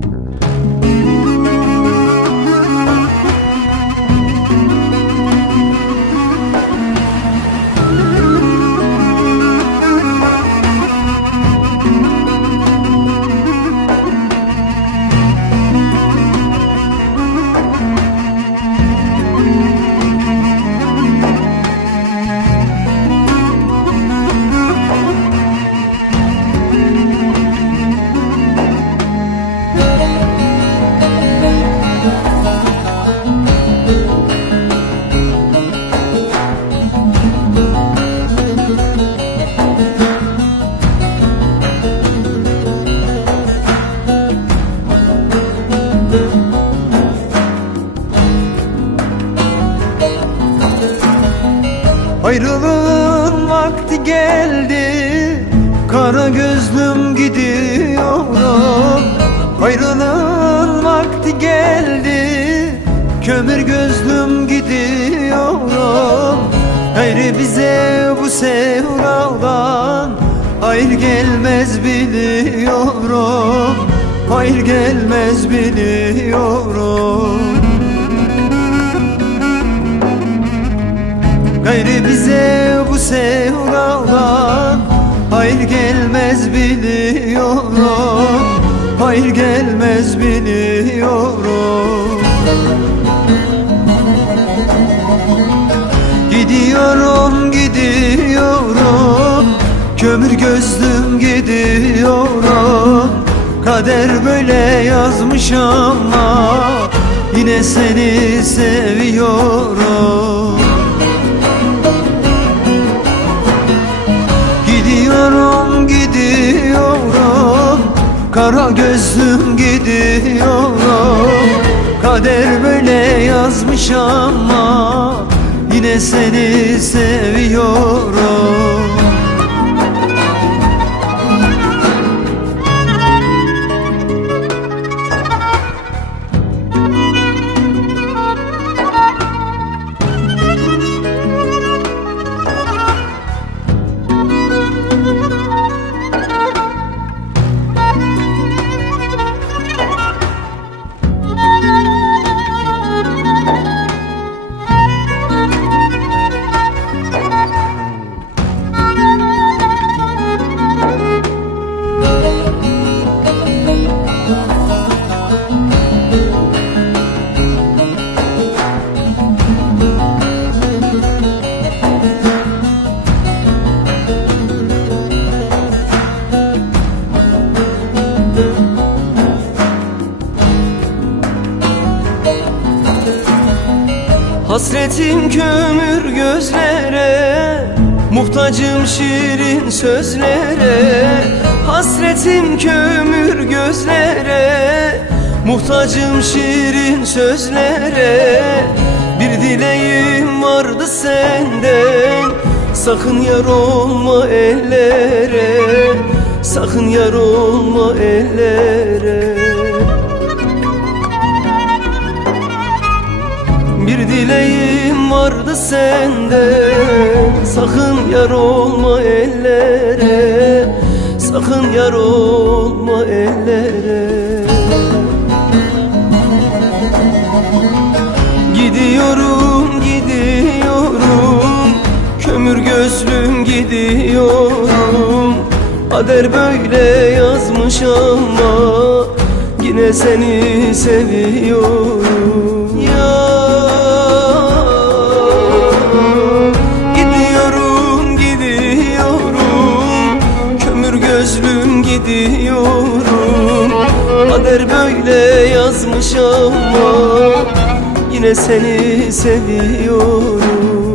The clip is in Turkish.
Mm-hmm. Kara gözlüm gidiyorum Ayrılığın vakti geldi. Kömür gözlüm gidiyorum Gayrı bize bu sevdadan Hayır gelmez biliyorum. Hayır gelmez biliyorum Gayrı bize bu sevdadan Hayır gelmez biliyorum. Hayır gelmez biliyorum. Gidiyorum gidiyorum. Kömür gözlüm gidiyorum. Kader böyle yazmış ama Yine seni seviyorum Kara gözlüm gidiyorum Kader böyle yazmış ama Yine seni seviyorum Hasretim kömür gözlere Muhtacım şirin sözlere. Hasretim kömür gözlere Muhtacım şirin sözlere. Bir dileğim vardı senden Sakın yar olma ellere. Sakın yar olma ellere Dileğim vardı senden Sakın yar olma ellere. Sakın yar olma ellere. Gidiyorum gidiyorum. Kömür gözlüm gidiyorum. Kader böyle yazmış ama Yine seni seviyorum gidiyorum. Kader böyle yazmış ama Yine seni seviyorum